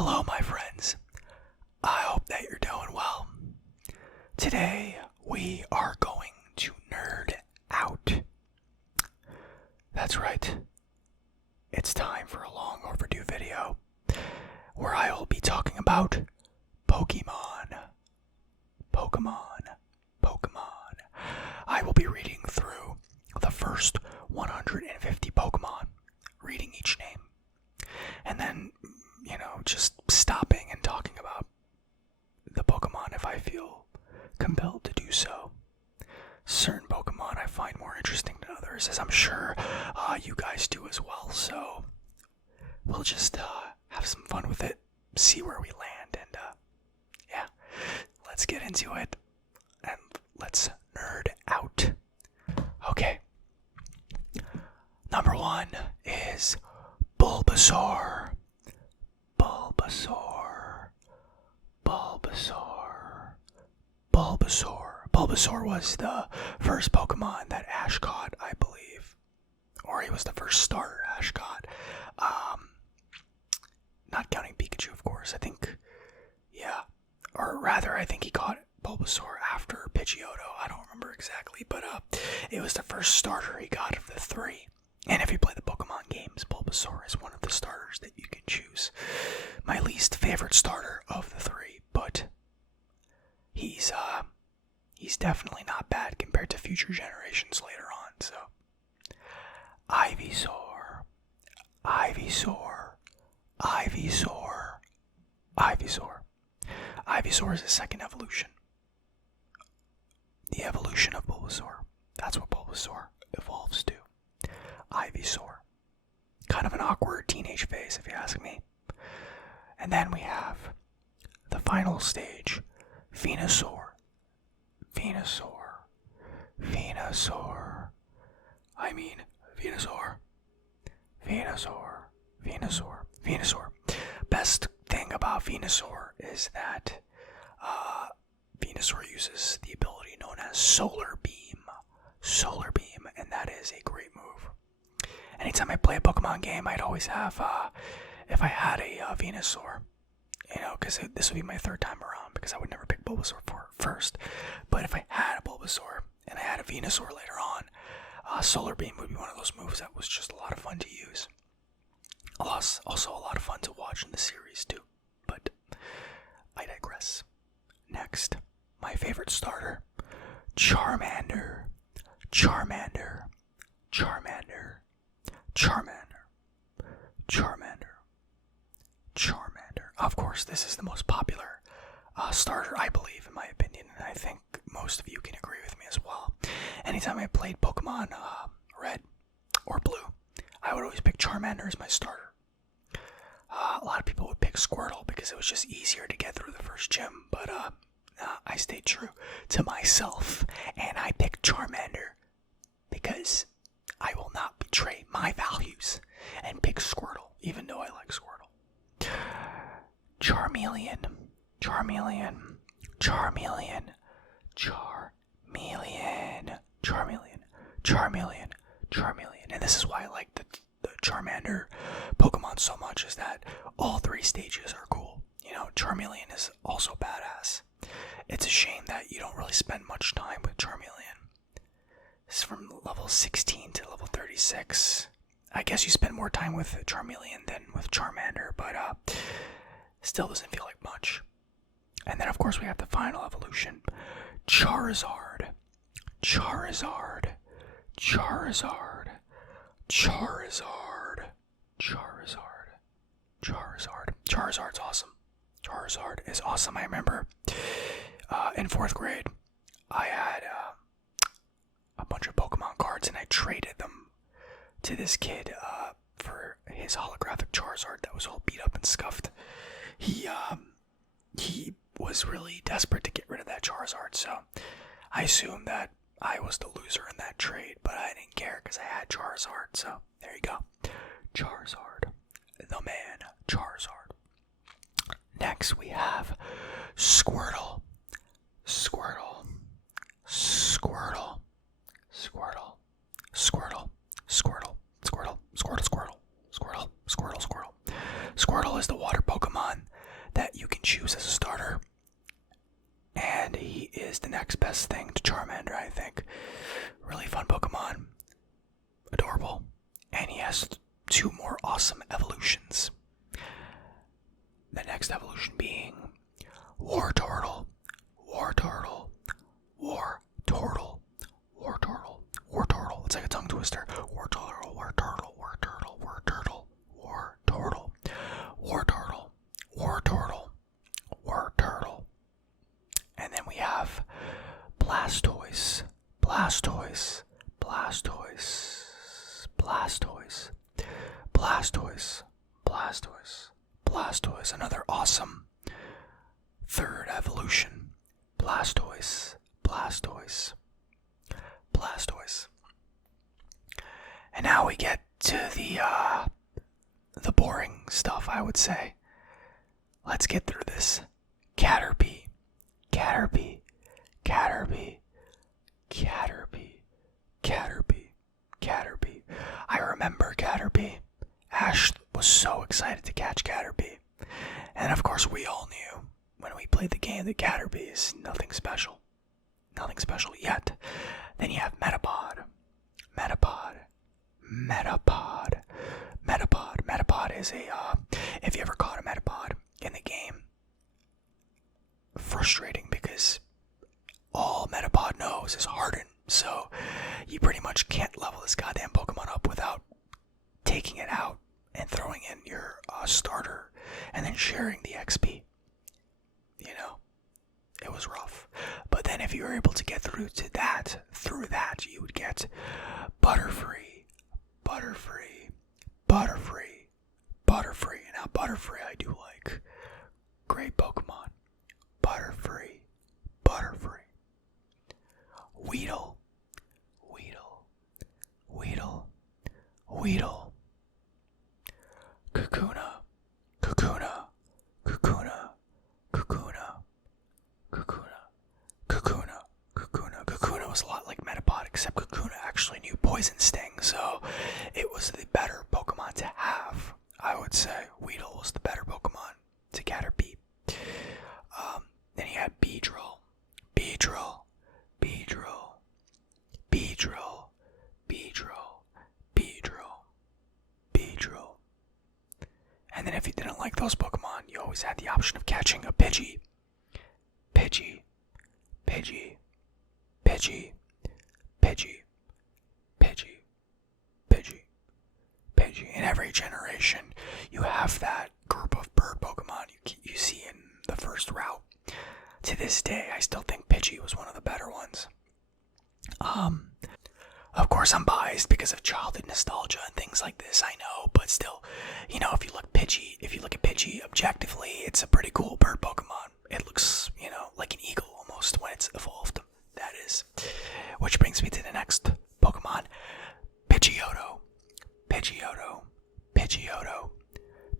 Hello, my friends. I hope that you're doing well. Today, we are going to nerd out. That's right. It's time for a long overdue video where I will be talking about Pokemon. I will be reading through the first 150 Pokemon, reading each name, and then, just stopping and talking about the Pokemon if I feel compelled to do so. Certain Pokemon I find more interesting than others, as I'm sure you guys do as well, so we'll just have some fun with it, see where we land, and let's get into it, and let's nerd out. Okay. Number 1 is Bulbasaur. Bulbasaur was the first Pokemon that Ash caught, I believe. Or he was the first starter Ash caught. Not counting Pikachu, of course. I think he caught Bulbasaur after Pidgeotto. I don't remember exactly, but it was the first starter he got of the 3. And if you play the Pokemon games, Bulbasaur is one of the starters that you can choose. My least favorite starter of the 3, but he's definitely not bad compared to future generations later on. So, Ivysaur is the second evolution. The evolution of Bulbasaur. That's what Bulbasaur evolves to. Ivysaur. Kind of an awkward teenage phase, if you ask me. And then we have the final stage, Venusaur. Venusaur. Best thing about Venusaur is that Venusaur uses the ability known as Solar Beam, and that is a great move. Anytime I play a Pokemon game, I'd always have, if I had a Venusaur, because this would be my third time around, because I would never pick Bulbasaur first. But if I had a Bulbasaur and I had a Venusaur later on, Solar Beam would be one of those moves that was just a lot of fun to use. Also a lot of fun to watch in the series too, but I digress. Next, my favorite starter, Charmander. Of course, this is the most popular starter, I believe, in my opinion, and I think most of you can agree with me as well. Anytime I played Pokemon Red or Blue, I would always pick Charmander as my starter. A lot of people would pick Squirtle because it was just easier to get through the first gym, but I stayed true to myself, and I picked Charmander because I will not betray my values and pick Squirtle, even though I like Squirtle. Charmeleon. And this is why I like the Charmander Pokemon so much, is that all 3 stages are cool. Charmeleon is also badass. It's a shame that you don't really spend much time with Charmeleon. It's from level 16 to level 36. I guess you spend more time with Charmeleon than with Charmander, but still doesn't feel like much. And then, of course, we have the final evolution, Charizard. Charizard's awesome. Charizard is awesome. I remember in 4th grade, I had a bunch of Pokemon cards, and I traded them to this kid for his holographic Charizard that was all beat up and scuffed. He was really desperate to get rid of that Charizard, so I assumed that I was the loser in that trade, but I didn't care because I had Charizard, so there you go. Charizard. The man, Charizard. Next we have Squirtle. Squirtle is the water Pokemon that you can choose as a starter. And he is the next best thing to Charmander, I think. Really fun Pokemon. Adorable. And he has 2 more awesome evolutions. The next evolution being Wartortle. Wartortle. Wartortle. Wartortle. Wartortle. It's like a tongue twister. Wartortle. Wartortle. Wartortle. Wartortle. Wartortle. Wartortle. Wartortle. Wartortle. And then we have Blastoise. Blastoise. Blastoise. Blastoise. Blastoise. Blastoise. Blastoise. Another awesome 3rd evolution. Blastoise. Blastoise. Blastoise. And now we get to the boring stuff, I would say. Let's get through this. Caterpie. Caterpie. Caterpie. Caterpie. Caterpie. Caterpie. I remember Caterpie. Ash was so excited to catch Caterpie. And of course we all knew when we played the game that Caterpie is nothing special. Nothing special yet. Then you have Metapod. Metapod. Metapod. Metapod. Metapod is if you ever caught a Metapod in the game, frustrating because all Metapod knows is Harden. So you pretty much can't level this goddamn Pokemon up without taking it out and throwing in your starter and then sharing the XP. You know, it was rough. But then if you were able to get through that, you would get Butterfree, Butterfree, Butterfree, Butterfree. And now Butterfree I do like. Great Pokemon. Butterfree, Butterfree. Weedle, Weedle, Weedle, Weedle. Kakuna, Kakuna, Kakuna, Kakuna, Kakuna, Kakuna, Kakuna. Kakuna was a lot like Metapod, except Kakuna actually knew Poison Sting, so it was the better Pokemon to have, I would say. Weedle was the better Pokemon to Caterpie. Then you had Beedrill, Beedrill, Beedrill, Beedrill, Beedrill, Beedrill, Beedrill. And then if you didn't like those Pokemon, you always had the option of catching a Pidgey. Pidgey, Pidgey, Pidgey, Pidgey, Pidgey, Pidgey, Pidgey. In every generation, you have that group of bird Pokemon you see in the first route. To this day, I still think Pidgey was one of the better ones. Of course I'm biased because of childhood nostalgia and things like this, I know, but still, you know, if you look at Pidgey objectively, it's a pretty cool bird Pokemon. It looks, you know, like an eagle almost when it's evolved, that is. Which brings me to the next Pokemon, Pidgeotto, Pidgeotto, Pidgeotto,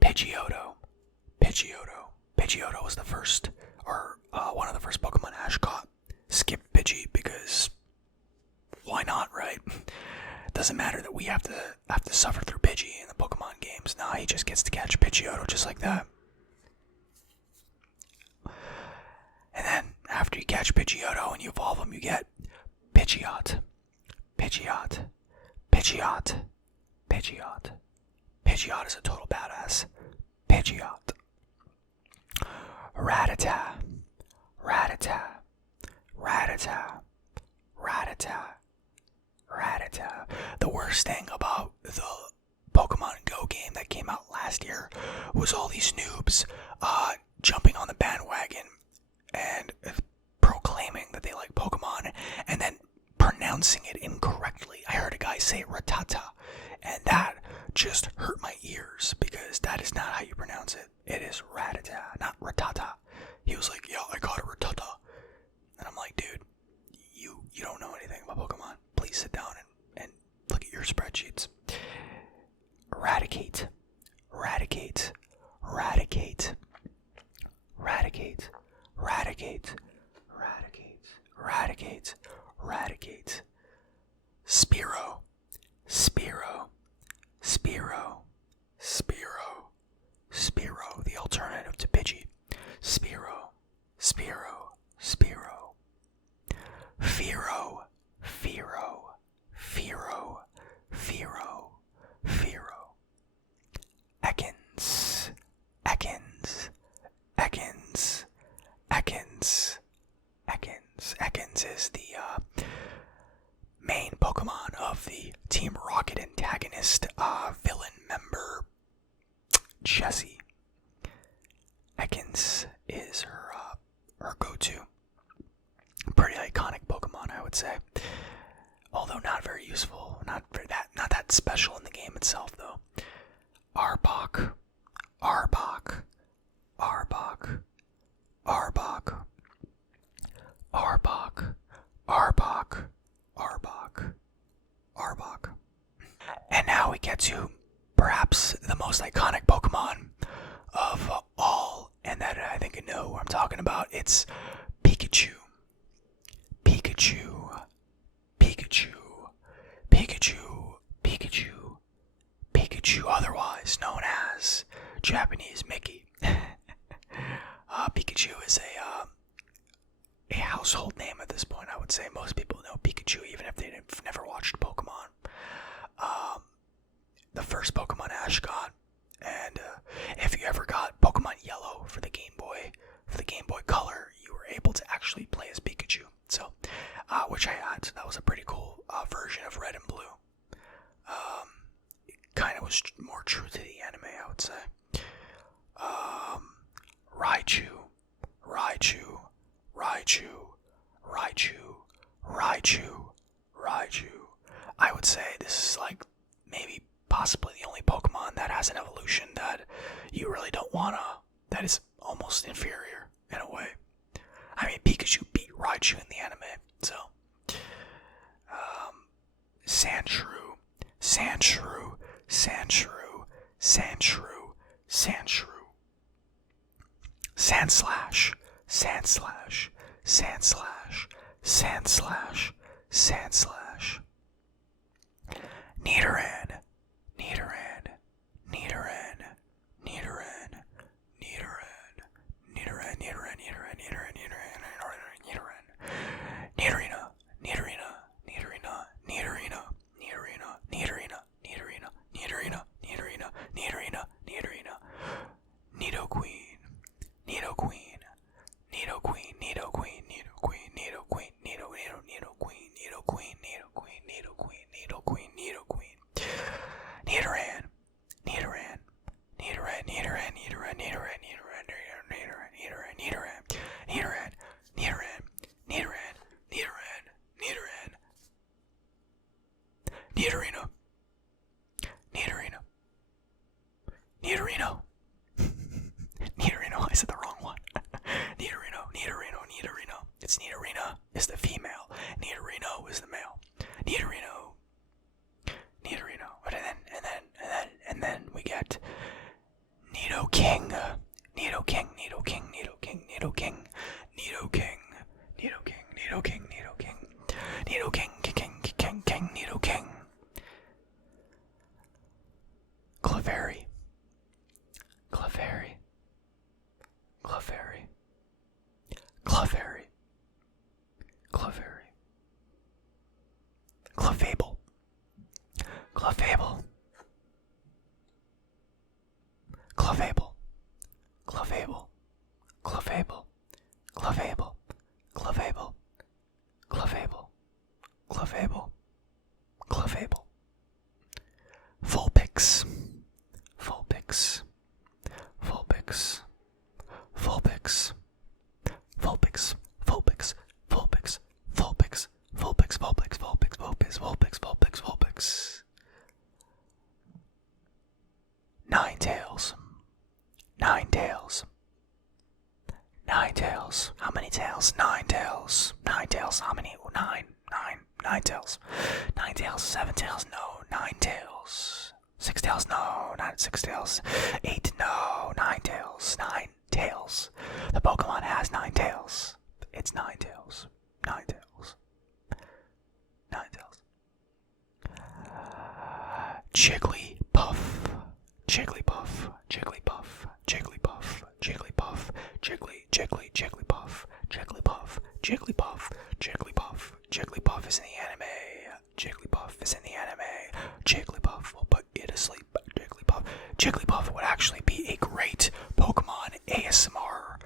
Pidgeotto, Pidgeotto. Pidgeotto was the first, or one of the first Pokemon Ash caught. Skip Pidgey because why not, right? Doesn't matter that we have to suffer through Pidgey in the Pokemon games. Nah, he just gets to catch Pidgeotto just like that. And then after you catch Pidgeotto and you evolve him, you get Pidgeot, Pidgeot, Pidgeot, Pidgeot. Pidgeot is a total badass. Pidgeot. Rattata, Rattata, Rattata, Rattata, Rattata. The worst thing about the Pokemon Go game that came out last year was all these noobs jumping on the bandwagon and proclaiming that they like Pokemon and then pronouncing it incorrectly. I heard a guy say Rattata, and that just hurt my ears because that is not how you pronounce it. It is Rattata, not Rattata. He was like, yeah, I caught a Rattata. And I'm like, dude, you don't know anything about Pokemon. Please sit down and look at your spreadsheets. Eradicate, Eradicate, Eradicate, Eradicate, Eradicate, Eradicate, Eradicate, Eradicate. Spearow, Spearow, Spearow, Spearow, Spearow. The Ekans is the main Pokemon of the Team Rocket antagonist villain member Jessie. Ekans is her go-to. Pretty iconic Pokemon, I would say. Although not very useful, not that special in the game itself, though. Arbok, Arbok, Arbok, Arbok, Arbok, Arbok, Arbok, Arbok. And now we get to perhaps the most iconic Pokemon of all, and that I think you know what I'm talking about. It's Pikachu. Pikachu. Pikachu. Pikachu. Pikachu. Pikachu, otherwise known as Japanese Mickey. Pikachu is a household name at this point. I would say most people know Pikachu, even if they've never watched Pokemon. The first Pokemon Ash got, and if you ever got Pokemon Yellow for the Game Boy Color, you were able to actually play as Pikachu. So, which I had. So that was a pretty cool version of Red and Blue. It kind of was more true to the anime, I would say. Raichu, Raichu, Raichu, Raichu, Raichu, Raichu. I would say this is like maybe possibly the only Pokemon that has an evolution that you really don't wanna, that is almost inferior in a way. I mean, Pikachu beat Raichu in the anime, so. Sandshrew, Sandshrew, Sandshrew, Sandshrew, Sandshrew. Sandslash, Sandslash, Sandslash, Sandslash, Sandslash. Nidoran, Nidoran, Nidoran, Nidoran, Nidoran, Nidoran, Nidoran, Nidoran, Nidoran, Nidoran, Nidoran, Nidorina, Nidorina, Nidorina, Nidorina, Nidorina, Nidorina, Nidorina, Nidorina, Nidorina, Nidorina, Nidorina, Nidoqueen, Nidoqueen, Nidoqueen, Nidoqueen, Nidoqueen, Nidoqueen, Nidoqueen, Nidoqueen, Nidoqueen, Nidoqueen, Nidoqueen, Nidoqueen, Nidoqueen, Nidoran, Nidoran, Nidoran, Nidoran, Nidoran, Nidoran, Nidoran, Nidoran, Nidoran, Nidoran, Nidoran, Nidoran, Nidoran, Nidoran, Nidoran, Nidorino, Nidorino, Nidorino, Nidorino, I said the wrong one. Nidorino, Nidorino, Nidorino. It's Nidorina is the female, Nidorino is the male. Nidorino, Nidorino, and then we get Nidoking, Nidoking, Nidoking, Nidoking, Nidoking, Nidoking, Nidoking, Nidoking, Nidoking, Nidoking, King, Nidoking. Clefairy, Clefairy, Clefairy, Clefairy, Clefairy, Clefable, Clefable, Clefable, Clefable, Clefable, Clefable, Clefable, Clefable, Clefable, Clefable. Vulpix, Vulpix, Vulpix, Vulpix, Vulpix, Vulpix, Vulpix, Vulpix, Vulpix, Vulpix, Vulpix, Vulpix, Vulpix, Vulpix, Vulpix. Ninetales, Ninetales, Ninetales. How many tails? Ninetales, Ninetales. How many? Nine tails. Nine tails, seven tails, no. Nine tails. Six tails, no. Not six tails. Eight, no. Nine tails. Nine tails. The Pokemon has 9 tails. It's 9 tails. 9 tails. 9 tails. Jigglypuff. Jigglypuff. Jigglypuff. Jigglypuff. Jigglypuff. Jigglypuff. Jigglypuff. Jigglypuff. Jigglypuff. Jigglypuff is in the anime. Jigglypuff is in the anime. Jigglypuff will put you to sleep. Jigglypuff. Jigglypuff would actually be a great Pokemon ASMR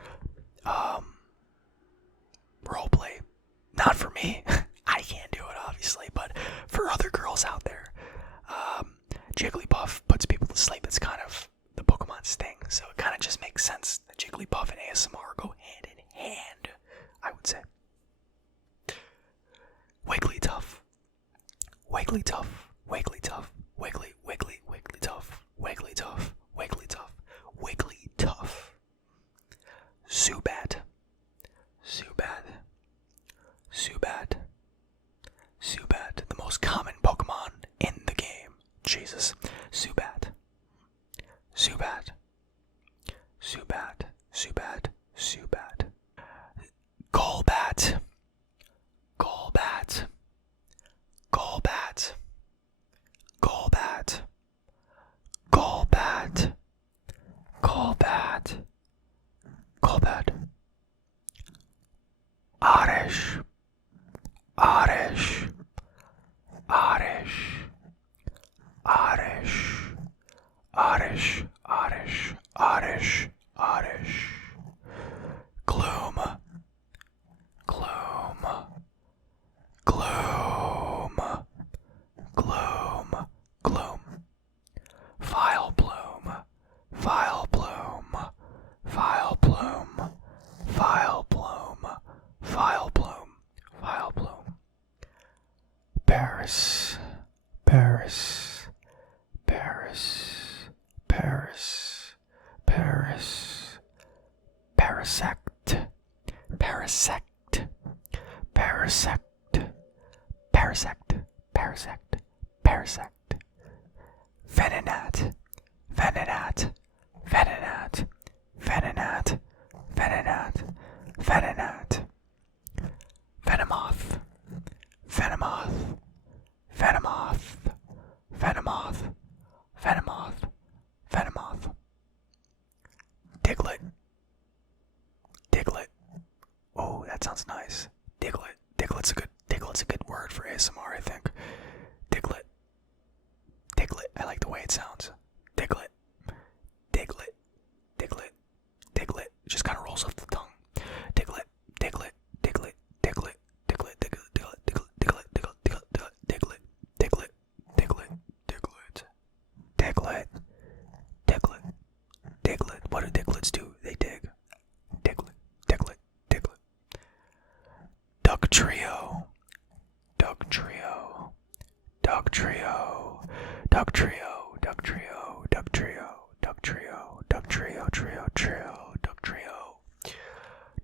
roleplay. Not for Jigglypuff and ASMR go hand in hand, I would say. Wigglytuff. Wigglytuff. Wigglytuff. Wiggly, wiggly, Wigglytuff. Wigglytuff. Wigglytuff. Wigglytuff. Zubat. Zubat. Zubat. Zubat. The most common Pokemon in the game. Jesus. Zubat. Zubat. Zubat. Zubat. Zubat. Golbat. Golbat. Golbat. Golbat. Golbat. Golbat. Golbat. Oddish. Oddish. Oddish. Oddish. Oddish. Oddish. Oddish. Oddish. Gloom. Gloom. Gloom. Gloom. Gloom. Vile bloom. Vile bloom. Vile bloom. Vile bloom. Vile bloom. Vile bloom. Paris. Paris. Paris. Paris. Paris. Parasect. Parasect. Parasect. Parasect. Parasect. Parasect. Venonat. Venonat. Venonat. Venonat. Venonat. Venonat. Venomoth. Venomoth. Venomoth. Venomoth. Venomoth. Venomoth. Diglett. Diglett. Oh, that sounds nice. Diglett. Diglett's a good word for ASMR, I think. Diglett. Diglett. I like the way it sounds. Diglett. Diglett. Diglett. Diglett. It just kind of rolls off the tongue. Diglett. Diglett. Diglett. Diglett. Diglett. Diglett. Diglett. Diglett. Diglett. Diglett. Diglett. Diglett. Diglett. Diglett. Diglett. Diglett. What do diglets do? They dig. Diglett. Diglett. Diglett. Duck Trio. Duck Trio. Duck Trio. Duck Trio. Duck Trio. Duck Trio. Duck Trio. Duck Trio. Trio. Trio. Duck Trio.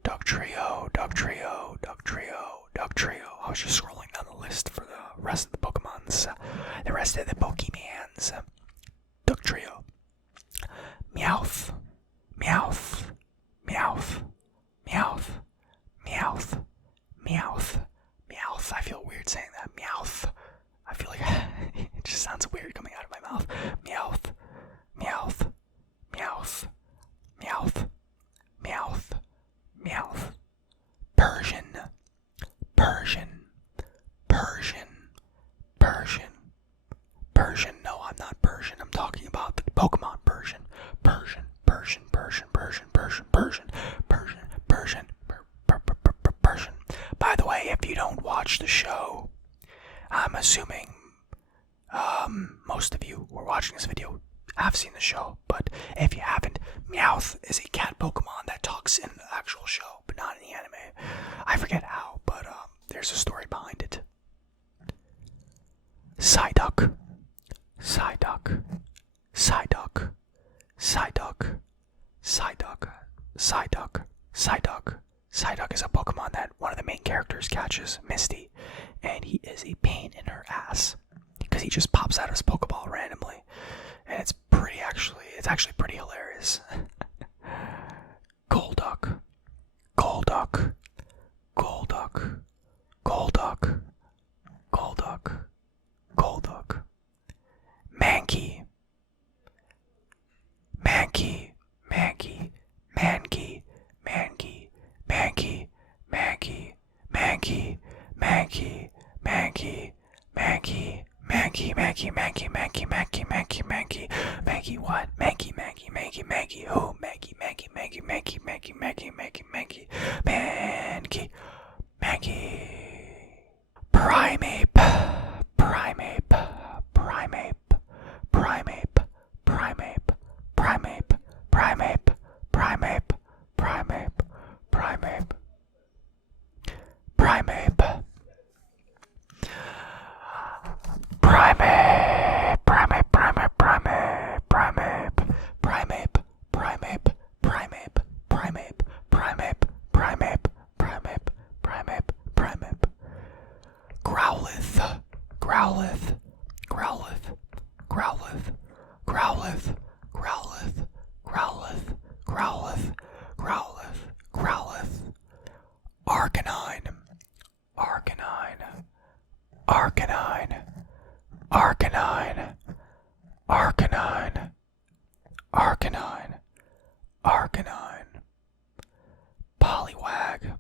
Duck Trio. Duck Trio. Duck Trio. Duck Trio. I was just scrolling down the list for the rest of the Pokemons. The rest of the Pokemans. Duck Trio. Meowth. Meowth. Meowth. Meowth. Meowth. Meowth. Meowth. I feel weird saying that. Meowth. I feel like it just sounds weird coming out of my mouth. Meowth. Meowth. Meowth. Meowth. Meowth. Meowth. Persian. Persian. Persian. Persian. Persian. No, I'm not Persian. I'm talking about the Pokemon Persian. Persian. Persian. Persian. Persian. Persian. Persian. Persian. Persian. Persian. By the way, if you don't watch the show, I'm assuming most of you who are watching this video have seen the show, but if you haven't, Meowth is a cat Pokemon that talks in the actual show, but not in the anime. I forget how, but there's a story behind it. Psyduck. Psyduck. Psyduck. Psyduck. Psyduck. Psyduck. Psyduck. Psyduck is a Pokemon that one of the main characters catches, Misty, and he is a pain in her ass because he just pops out of his Pokeball randomly, and it's actually pretty hilarious. Golduck. Golduck. Golduck. Golduck. Golduck. Golduck. Mankey. Mankey. Mankey. Mankey. Mankey. Mankey. Mankey. Mankey. Mankey. Mankey. Mankey. Mankey, Mankey, Mankey, Mankey, Mankey, Mankey, Mankey, Mankey, what? Mankey, Mankey, Mankey, Mankey, who? Mankey, Mankey, Mankey, Mankey, Mankey, Mankey, Mankey, Mankey, Mankey, Mankey. Primeape, Primeape, Primeape, Primeape, Primeape, Primeape, Primeape, Primeape, growleth, growleth, arcanine, arcanine, arcanine, arcanine, arcanine, arcanine, arcanine, pollywag,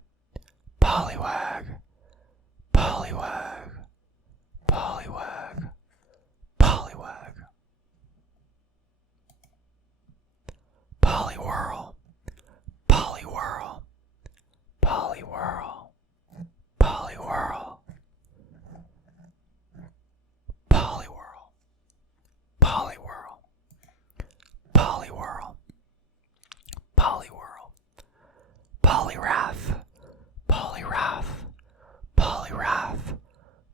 pollywag, pollywag, pollywag, pollywag, polywhirl, polywhirl, polywhirl, polywhirl, polywhirl, polywhirl, polywhirl, polywhirl, polyrath, polyrath, polyrath,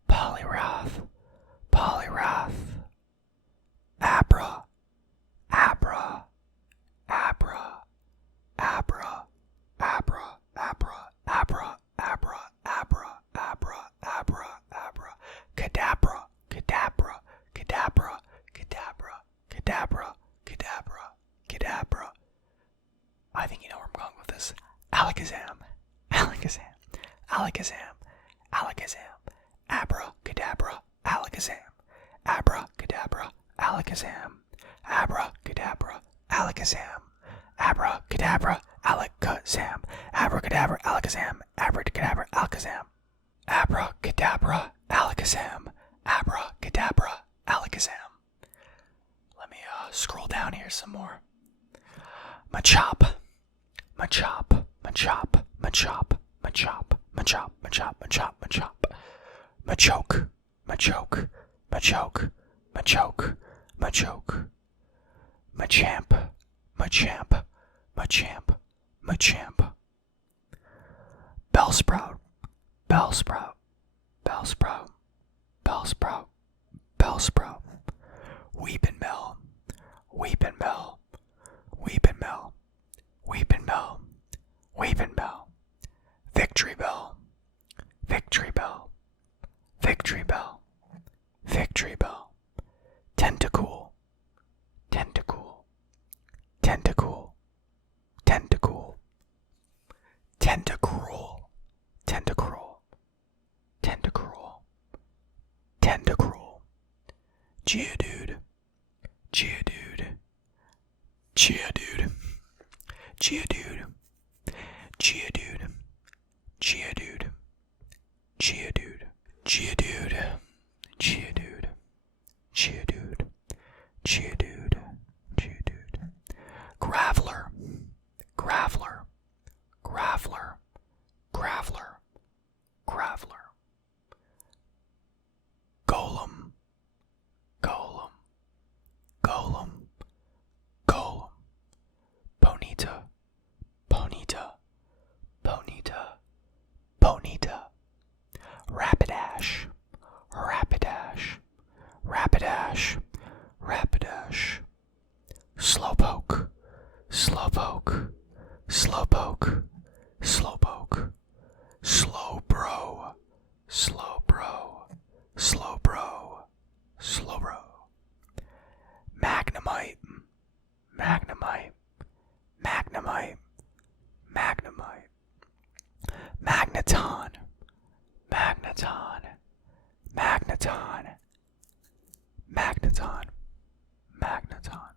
polyrath, polyrath, abra, abra, abra, abra, abra, abra, abra, abra, abra, abra, abra, abra, cadabra, cadabra, cadabra, cadabra, cadabra, cadabra, cadabra. I think you know where I'm going with this. Alakazam, alakazam, alakazam, alakazam, abra, cadabra, alakazam, abra, cadabra, alakazam, abra, cadabra, alakazam, abra, cadabra, alakazam, abra, cadabra, alakazam, abra, cadabra, alakazam, abra, cadabra, alakazam, abra, cadabra, alakazam. Let me scroll down here some more. Machop, Machop, Machop, Machop, Machop, Machop, Machop, Machop, Machop, Machoke, Machoke, Machoke, Machoke, Machoke, Machamp, Machamp, Machamp, Machamp, Bellsprout, Bellsprout, Bellsprout, Bellsprout, Bellsprout, Weepin' Bell, Weepin' Bell, Weepin' Bell, Weepin' Bell, Weepin' Bell, Victory Bell, Victory Bell, Victory Bell, Victory Bell, Tentacool, Tentacool, Tentacool, Tentacool, Tentacruel, Tentacruel, Tentacruel, Tentacruel, Geodude, Geodude, Geodude, Geodude, Geodude, Geodude, Geodude, Geodude, Geodude, Geodude, Geodude, Geodude, Graveler, Graveler, Graveler, Graveler, Graveler, Golem, Golem, Golem, Golem, Ponyta, Ponyta, Ponyta, Ponyta, Rapidash, Rapidash, Rapidash, Rapidash, Slowpoke, Slowpoke, Slowpoke, Slowpoke, Slowbro, Slowbro, Slowbro, Slowbro, Magnemite, Magnemite, Magnemite, Magnemite, Magneton, Magneton, Magneton, Magneton, Magneton,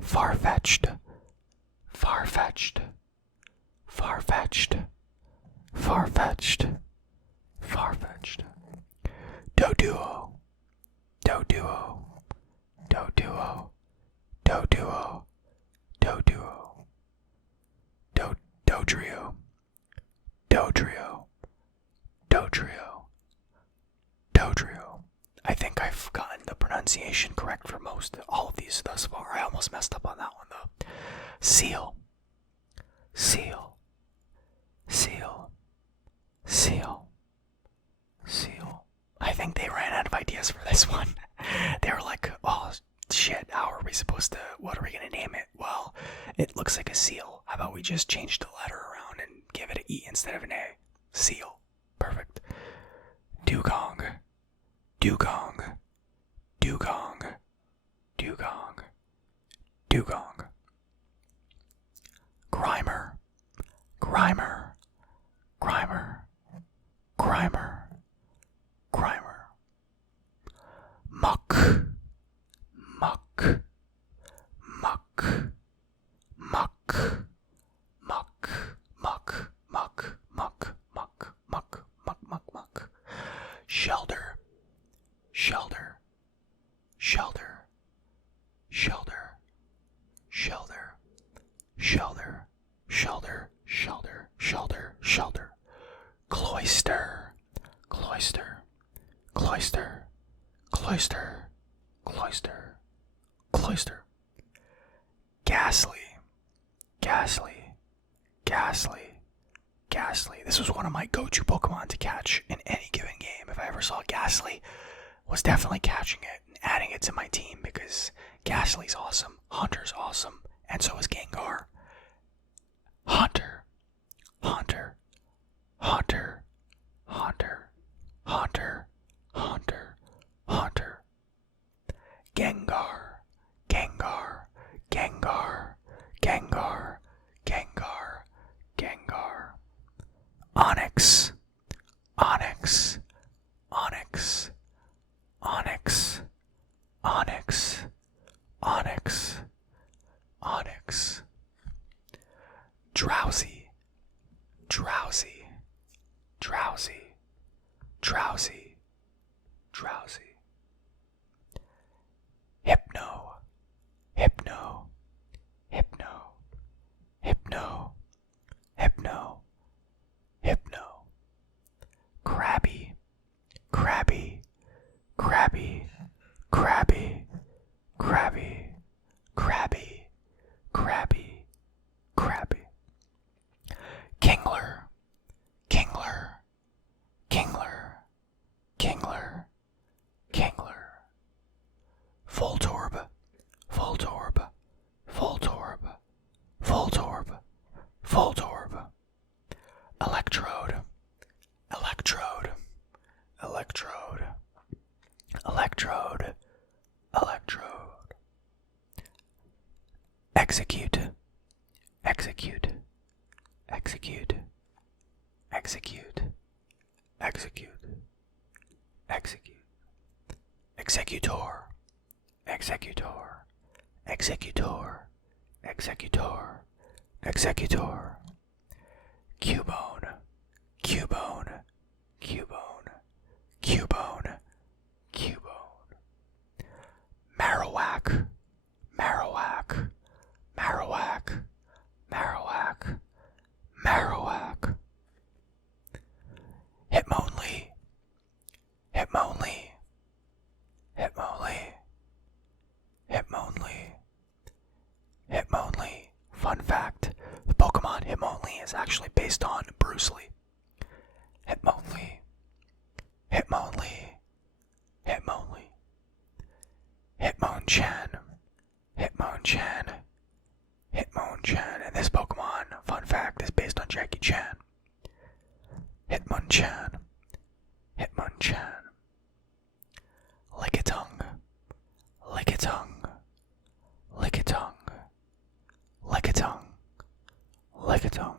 Farfetch'd, Farfetch'd, Farfetch'd, Farfetch'd, Farfetch'd, Doduo, Doduo, Doduo, Doduo, Doduo, Dodrio, Dodrio, Dodrio, Dodrio. I think I've gotten the pronunciation correct for all of these thus far. I almost messed up on that one though. Seal, Seal, Seal, Seal, Seal. I think they ran out of ideas for this one. They were like, oh shit, what are we gonna name it? Well, it looks like a seal. How about we just change the letter around and give it an E instead of an A? Seal. Perfect. Dugong, Dugong, Dugong, Dugong, Dugong. Grimer, Grimer, Grimer, Grimer, Grimer. Muck, Muck, Muck, Muck, Muck, Muck, Muck, Muck, Muck, Muck, Muck, Muck, Muck. Shelter, Shelter, Shelter, Shelter, Shelter, Shelter, Shelter, Shelter, Shelter, Shelter. Cloister, Cloister, Cloister, Cloister, Cloister, Cloister. Ghastly, Ghastly, Ghastly, Ghastly. This was one of my go-to Pokemon to catch in any given game. If I ever saw Ghastly, was definitely catching it and adding it to my team because Ghastly's awesome, Hunter's awesome, and so is Gengar. Hunter, Hunter, Hunter, Hunter, Hunter, Hunter, Hunter. Gengar, Gengar, Gengar, Gengar, Gengar, Gengar. Onyx, Onyx, Onyx, Onyx, Onyx, Onyx, Onyx. Drowsy, Drowsy, Drowsy, Drowsy, Drowsy. Hypno, Hypno, Hypno, Hypno, Hypno, Hypno. Crabby, Crabby, Crabby, Crabby, Crabby, Crabby, Crabby, Crabby. Kingler, Kingler, Kingler, Kingler, Kingler. Voltorb, Voltorb, Voltorb, Voltorb, Voltorb. Electrode, Electrode, Electrode, Electrode, Electrode. Execute, Execute, Execute, Execute, Execute, Execute. Executor, Executor, Executor, Executor, Executor. Cubone, Cubone, Cubone, Cubone, Cubone. Marowak, Marowak, Marowak, Marowak, Marowak. Hitmonlee, Hitmonlee, Hitmonlee, Hitmonlee, Hitmonlee. Fun fact, the Pokemon Hitmonlee is actually based on Bruce Lee. Hitmonlee, Hitmonlee, Hitmonlee. Hitmonchan, Hitmonchan, Hitmonchan. And this Pokemon, fun fact, is based on Jackie Chan. Hitmonchan, Hitmonchan. Lickitung, Lickitung, Lickitung, Lickitung, Lickitung.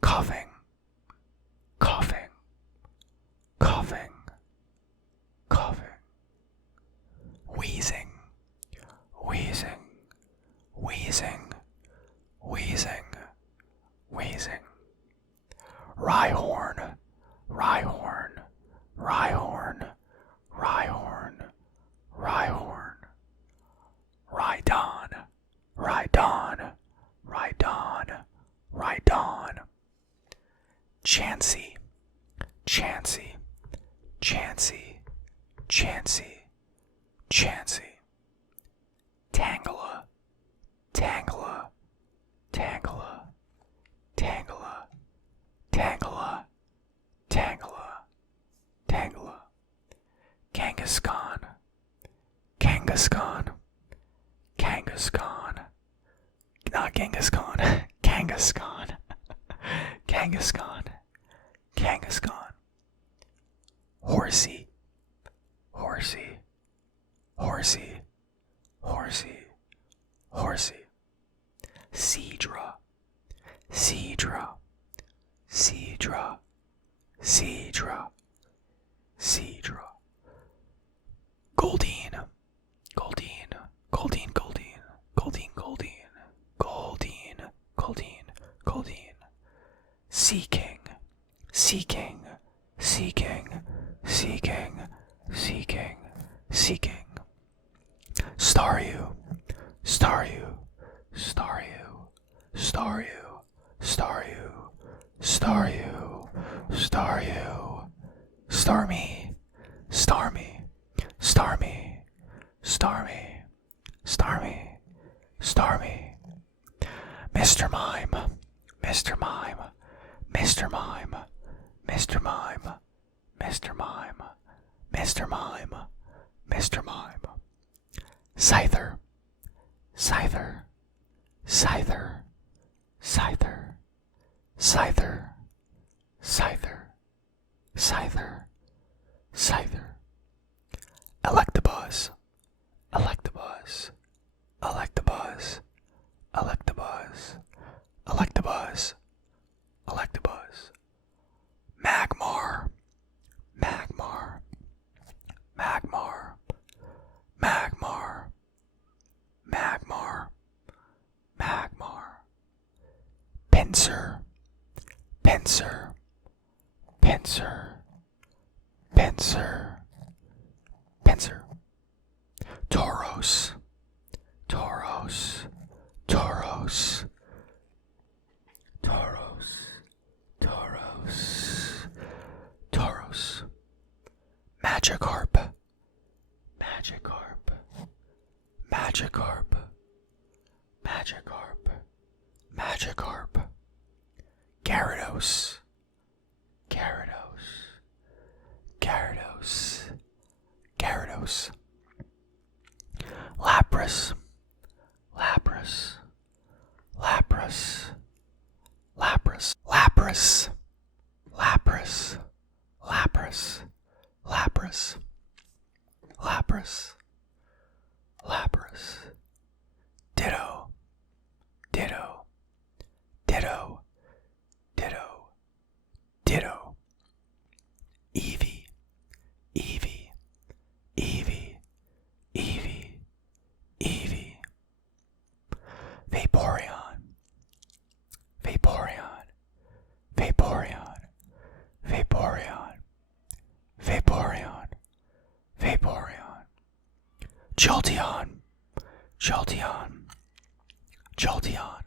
Coughing, coughing, coughing, coughing. Wheezing, wheezing, wheezing, wheezing, wheezing. Rhyhorn, Rhyhorn, Rhyhorn, Rhyhorn, Rhyhorn. Rhydon, Rhydon, Rhydon, Rhydon. Chansey, Chansey, Chansey, Chansey, Chansey. Tangela, Tangela, Tangela, Tangela, Tangela, Tangela, Tangela. Kangaskhan, Kangaskhan, Kangaskhan. Not Genghis Khan, Kangaskhan, Kangaskhan, Kangaskhan. Horsey, Horsey, Horsey, Horsey, Horsey. Seadra, Cedra, Cedra, Cedra, Cedra. Goldine, Goldine, Goldine, Goldine, Goldine, Goldine, Goldine, Goldine, Goldine. Sea King, Sea King, Sea King, Sea King, Sea King, Sea King. Staryu, Staryu, Staryu, Staryu, Staryu, Staryu, Staryu, Starmie, Starmie, Starmie, Starmie, Starmie, Starmie. Mr. Mime, Mr. Mime, Mr. Mime, Mr. Mime, Mr. Mime, Mr. Mime, Mr. Mime. Scyther, Scyther, Scyther, Scyther, Scyther, Scyther, Scyther, Scyther. Electabuzz, Electabuzz, Electabuzz, Electabuzz, Electabuzz, Electabuzz. Magmar, Magmar, Magmar, Magmar, Magmar, Magmar. Pinsir, Pinsir, Pinsir, Pinsir, Pinsir. Tauros, Tauros, Tauros, Tauros, Tauros, Tauros. Magikarp, Magikarp, Magikarp, Magikarp, Magikarp. Gyarados, Gyarados, Gyarados, Gyarados. Lapras, Lapras, Lapras, Lapras, Lapras, Lapras, Lapras, Lapras, Lapras, Lapras. Ditto, Ditto, Ditto, Ditto, Ditto. Eevee, Eevee, Eevee, Eevee, Eevee. Vaporeon, Vaporeon, Vaporeon, Vaporeon, Vaporeon, Vaporeon. Jolteon, Jolteon, Jolteon,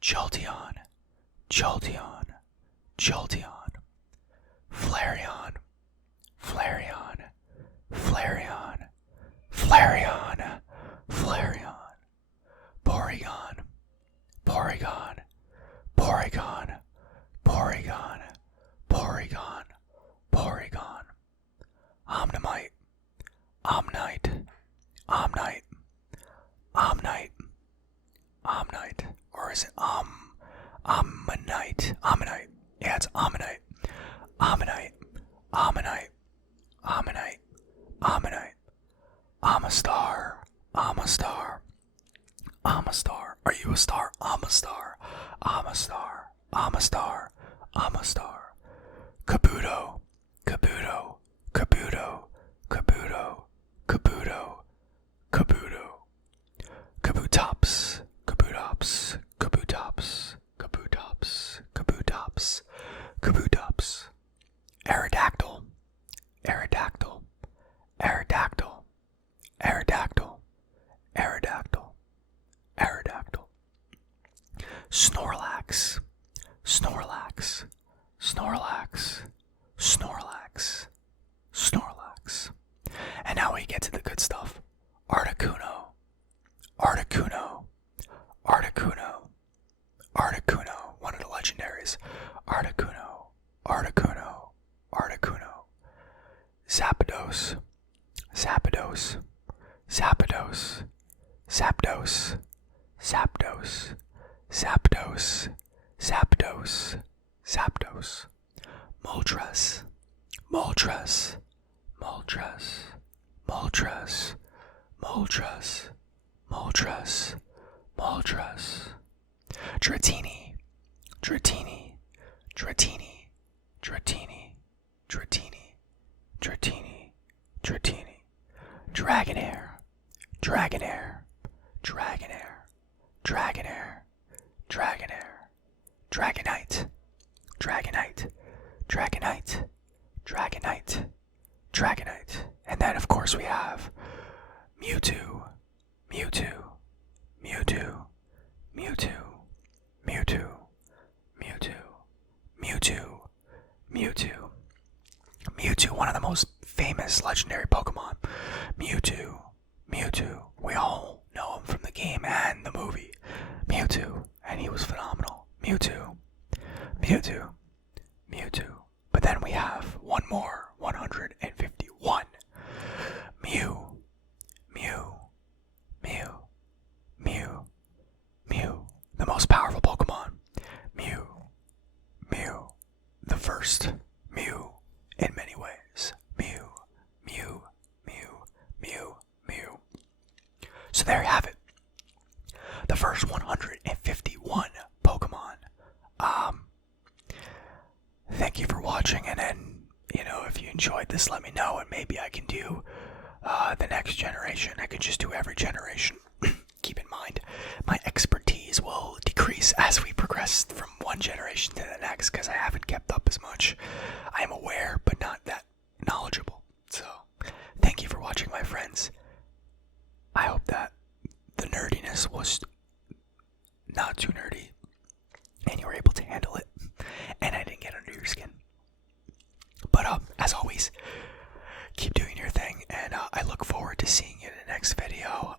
Jolteon, Jolteon, Jolteon. Flareon, Flareon, Flareon, Flareon, Flareon. Porygon, Porygon, Porygon, Porygon, Porygon, Porygon. Omnimite, Omnite, Omnite, Omnite, Omnite. Or is it Omnite? Omnite. Yeah, it's Omnite. Ammonite, Ammonite, Ammonite, Ammonite. Amistar, Amistar, Amistar. Are you a star? Amistar, Amistar, Amistar, Amistar. Kabuto, Kabuto, Kabuto, Kabuto, Kabuto, Kabuto. Kabutops, Kabutops, Kabutops, Kabutops, Kabutops, Kabutops. Aerodactyl, Aerodactyl, Aerodactyl, Aerodactyl, Aerodactyl, Aerodactyl. Snorlax, Snorlax, Snorlax, Snorlax, Snorlax. And now we get to the good stuff. Articuno, Articuno, Articuno, Articuno, one of the legendaries. Articuno, Articuno, Articuno. Zapdos, Zapdos, Zapdos, Zapdos, Zapdos, Zapdos, Zapdos, Zapdos. Moltres, Moltres, Moltres, Moltres, Moltres, Moltres, Moltres. Dratini, Dratini, Dratini, Dratini, Dratini, Dratini, Dratini, Dragonair, Dragonair, Dragonair, Dragonair, Dragonair, Dragonite, Dragonite, Dragonite, Dragonite, Dragonite. And then of course we have Mewtwo, Mewtwo, Mewtwo, Mewtwo, Mewtwo, Mewtwo, Mewtwo, Mewtwo, Mewtwo, one of the most famous legendary Pokemon. Mewtwo, Mewtwo, we all know him from the game and the movie. Mewtwo, and he was phenomenal. Mewtwo, Mewtwo, Mewtwo. But then we have one more, 151. Mew, Mew, Mew, Mew, Mew, the most powerful Pokemon. Mew, Mew, the first Mew in many ways. Mew, Mew, Mew, Mew, Mew. So there you have it. The first 151 Pokemon. Thank you for watching, and then, if you enjoyed this, let me know, and maybe I can do the next generation. I could just do every generation. Keep in mind, my expertise will decrease as we progress from one generation to the next, because I haven't kept up as much. I am aware, but not that knowledgeable. So, thank you for watching, my friends. I hope that the nerdiness was not too nerdy, and you were able to handle it, and I didn't get under your skin. But as always, keep doing your thing, and I look forward to seeing you in the next video.